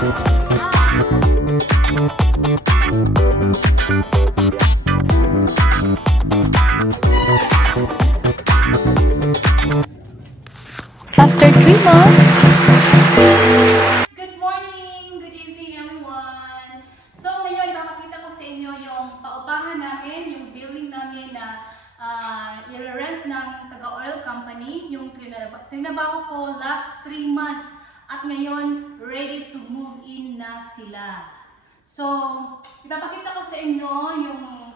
After 3 months. Good morning! Good evening everyone! So ngayon, ipapakita ko sa inyo yung paupahan namin, yung building namin na i-rent ng taga-oil company. Yung trinabaho ko last 3 months at ngayon ready to move in na sila. So, ipapakita ko sa inyo yung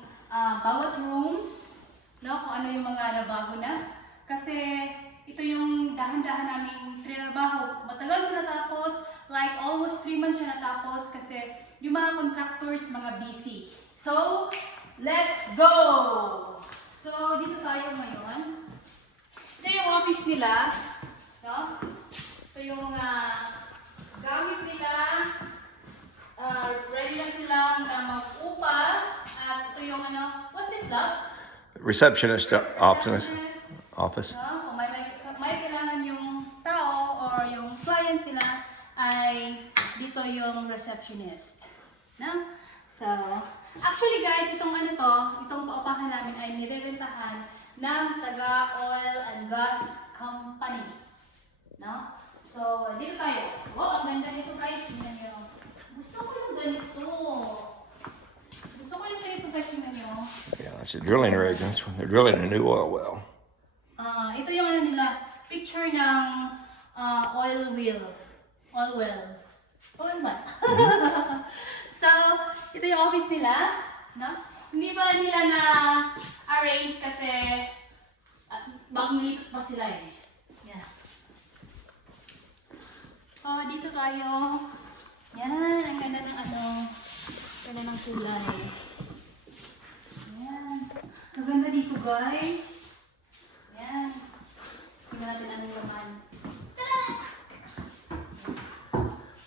bawat rooms, no? Kung ano yung mga nabago na. Kasi ito yung dahan-dahan naming trinabaho. Matagal siya natapos, like almost 3 months siya natapos kasi yung mga contractors, mga busy. So, let's go! So, dito tayo ngayon. Ito yung office nila. No? Ito yung mga gamit nila. Ready na sila na mag-upa. At ito yung ano, what's this lab? Receptionist office. No? Kung may kailangan yung tao or yung client nila ay dito yung receptionist. No? So, actually guys, itong ano to, itong paupahan namin ay nirerentahan ng taga-oil and gas company. No? So, dito tayo. Wow, ang ganda nito guys. Tingnan nyo. Gusto ko yung ganito. Gusto ko yung ganito guys. Tingnan nyo. Yeah, that's a drilling rig. That's when they're drilling a new oil well. Ito yung ano nila, picture ng oil well. Oil well. So, ito yung office nila. No? Hindi pa nila na-arrange kasi bagong lipat pa sila eh. Yeah. So, dito tayo. Yan, ang ganda ng ano, ganda ng kulay. Yan. Ang ganda dito guys. Yan. Tingnan natin anong laman. Tada!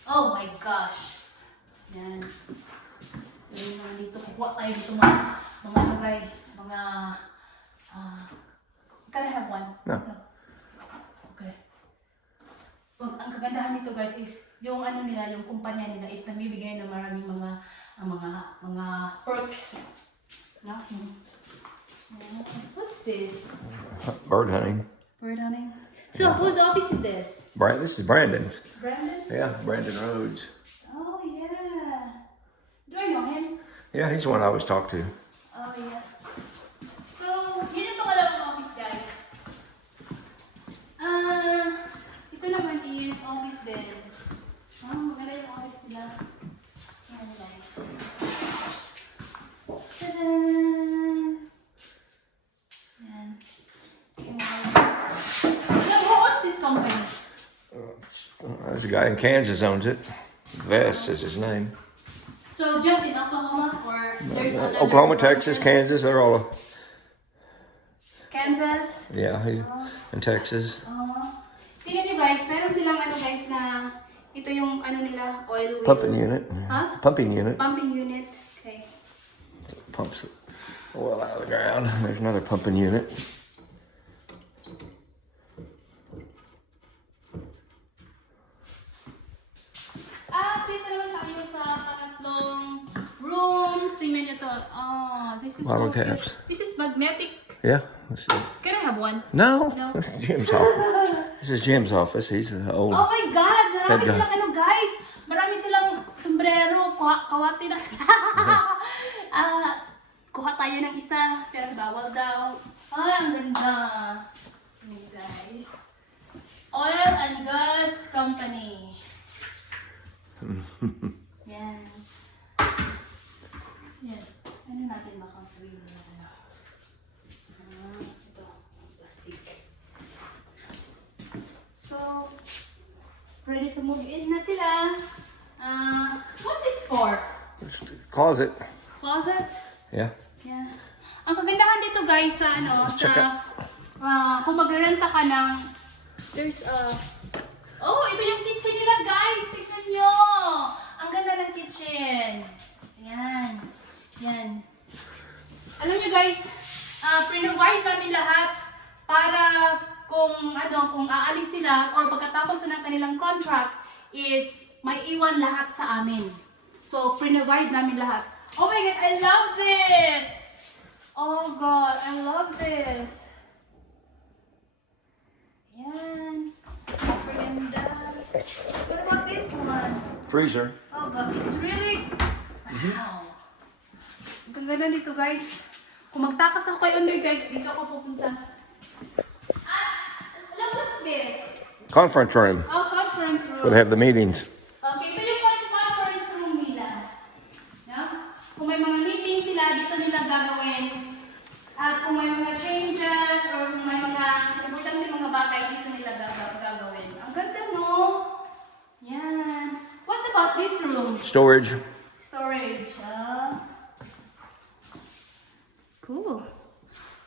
Oh my gosh. Yan. Yan naman dito. Kuha tayo dito mga ano guys. Mga can I have one? No. Okay. Ang kagandahan nito guys is yung ano nila, yung kumpanya nila is namibigay ng maraming mga perks. No? What's this? Bird hunting. Bird hunting. So, whose office is this? This is Brandon's. Brandon's? Yeah, Brandon Rhodes. Oh, yeah. Do I know him? Yeah, he's the one I always talk to. Oh, yeah. So, yun yung pangalawang office, guys. Ito naman is office din. Maganda yung office nila. Yan, guys. Tada! Yan. What's this company? There's a guy in Kansas owns it. Vest is his name. So just in Oklahoma or there's another Oklahoma, branches? Texas, Kansas, they're all. Kansas? Yeah, he's in Texas. Tingnan nyo guys, meron silang ano guys na ito yung ano nila, oil wheel. Pumping unit. Huh? Pumping unit. Pumping unit. Okay. Pumps the oil out of the ground. There's another pumping unit. Dito naman tayo sa pangatlong rooms. Tingnan nyo to. Oh, this is Bottle so cute. caps. This is magnetic. Yeah. Let's see. Can I have one? No, No. this is Jim's office. This is Jim's office. He's the old. Oh my God! Marami Head guy. silang ano guys! Marami silang sombrero, kawati na. Kuha tayo ng isa, pero bawal daw. Ang ganda. Ayan guys. Oil and Gas Company. Yan. Yan. Ano natin makakawin na ano? Ito. Plastic. So, ready to move in na sila. What's this for? Closet. Closet? Yeah. Yeah. Ang kagandahan dito guys sa ano, Check sa kung magrerenta ka ng there's a ito yung kitchen nila guys. Tignan nyo. Ang ganda ng kitchen. Ayan. Yan. Alam nyo guys, pre-provide namin lahat para kung aalis sila or pagkatapos na ng kanilang contract is may iwan lahat sa amin. So, pre-provide namin lahat. Oh my God, I love this! Oh God, I love this. Yan. Napaganda. What about this one? Freezer. Oh God, it's really... Wow. Ang ganda dito, guys. Kung magtakas ako kay Under, guys, dito ako pupunta. Look, what's this? Conference room. Oh, conference room. That's where they have the meetings. Okay, ito yung conference room nila. No? Kung may mga meeting sila, dito nila gagawin. At kung may mga changes or kung may mga importante mga bagay, dito nila gagawin. Ang ganda, no? Yan. What about this room? Storage. Storage. Cool.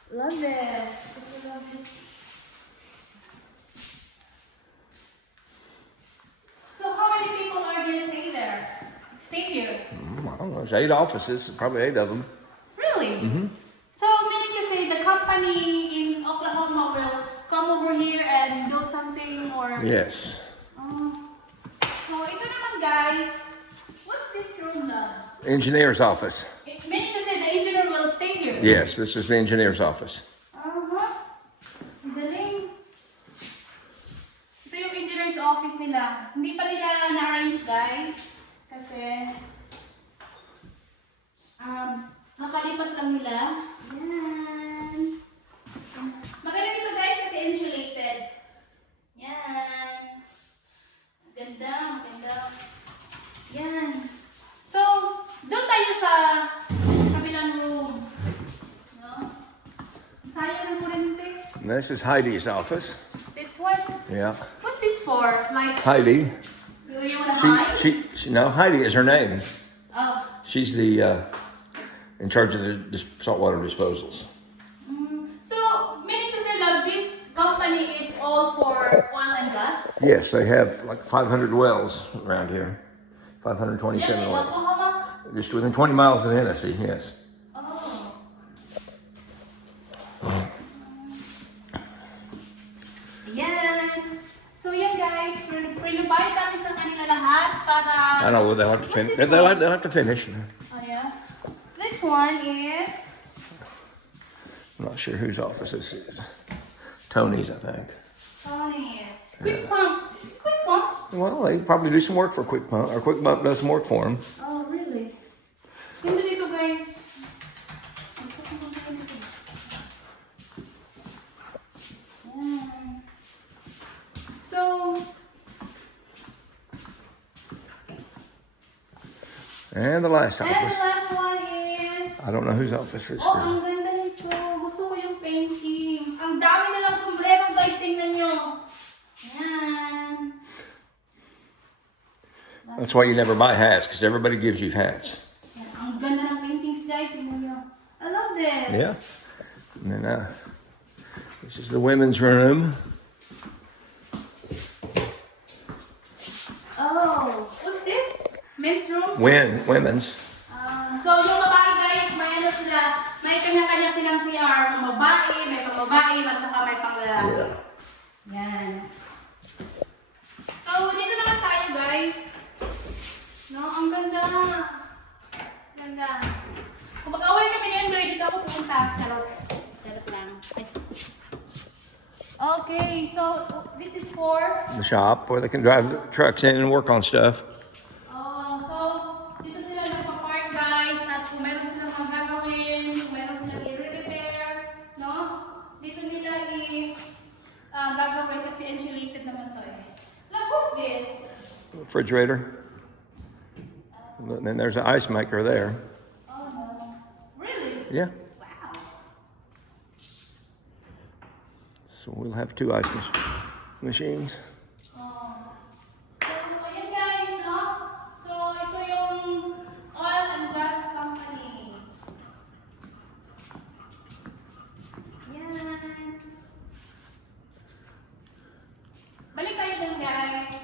Love this. Love this. So how many people are going to stay there? Stay here? I don't know. There's 8 offices. Probably 8 of them. Really? So meaning to say the company in Oklahoma will come over here and do something or... Yes. So ito naman guys, what's this room love? Engineer's office. Meaning to say the engineer will stay here? Yes, this is the engineer's office. Ang galing. Ito yung engineer's office nila. Hindi pa nila na-arrange guys. Kasi nakalipat lang nila. Yan. Maganda dito guys kasi insulated. Yan. Ganda, maganda. Yan. So, doon tayo sa kabilang room. No? Sayang ng kurente. And this is Heidi's office. This one? Yeah. What's this for? Like, Heidi. do you want to hide? No, Heidi is her name. Oh. She's the in charge of the saltwater disposals. So, meaning to say, love, this company is all for oil and gas? Yes, they have like 500 wells around here. 527 Just in wells. Oklahoma? Just within 20 miles of Hennessy, yes. Oh. Yan. So yan guys, pre-provide namin sa kanila lahat para... I know they'll have to finish. What's this They'll one? have to finish. Oh yeah. This one is... I'm not sure whose office this is. Tony's, I think. Tony's. Quick pump. Quick pump. Well, they probably do some work for Quick Pump, or Quick Pump does some work for them. Oh, really? Ganda dito guys. Yan. So, And the last and the office. last one is... I don't know whose office this Oh, ang is. ganda nito. Gusto ko yung painting. Ang dami na lang sombrero guys. Tingnan nyo. Yan. That's why you never buy hats, because everybody gives you hats. Yan. Ang ganda ng paintings guys. Tingnan nyo. I love this. Yeah. And then this is the women's room. Oh, what's this? Men's room? Women's. So yung babae guys, may ano sila, may kanya-kanya silang CR. Babae, may pambabae, at saka may panglalaki. Yeah. Yan. So dito naman tayo guys. No, ang ganda. Ganda. Kung mag-away kami ni Andrew, dito ako pupunta. Charot. Charot lang. Okay, so this is for... The shop where they can drive the trucks in and work on stuff. So dito sila nagpa-park guys. At kung meron silang mga gagawin, kung meron silang i-repair, no? Dito nila gagawin kasi insulated naman to eh. Look, what's this? Refrigerator. And then there's an ice maker there. Oh no. Really? Yeah. Wow. So we'll have 2 ice machines. So, ayan guys, no? So, ito yung oil and gas company. Yan. Balik tayo dun guys.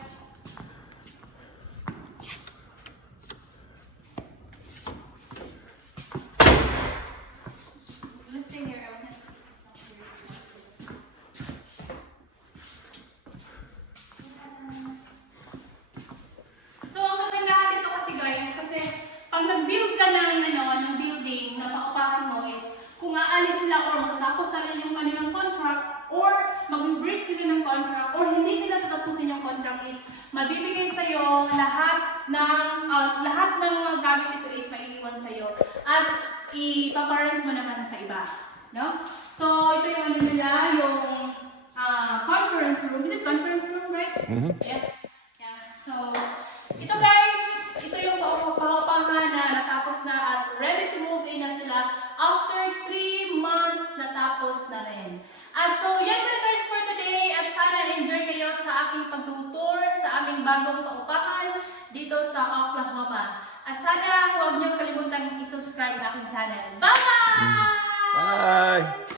Let's stay here. mag-build ka ng building na paupahan mo is kung aalis sila or matatapos sila yung kanilang contract or mag-break sila ng contract or hindi nila tatapusin yung contract is mabibigay sa'yo lahat ng mga gamit ito is maiiwan sa'yo at ipaparent mo naman sa iba. No? So, ito yung ano nila, yung conference room. This is conference room, right? Mm-hmm. Yeah. So, ito guys, ito yung paupahan na natapos na at ready to move in na sila after 3 months natapos na rin. At so, yan pala guys for today at sana enjoy kayo sa aking pagtutur sa aming bagong paupahan dito sa Oklahoma. At sana huwag niyong kalimutang i-subscribe ng aking channel. Bye!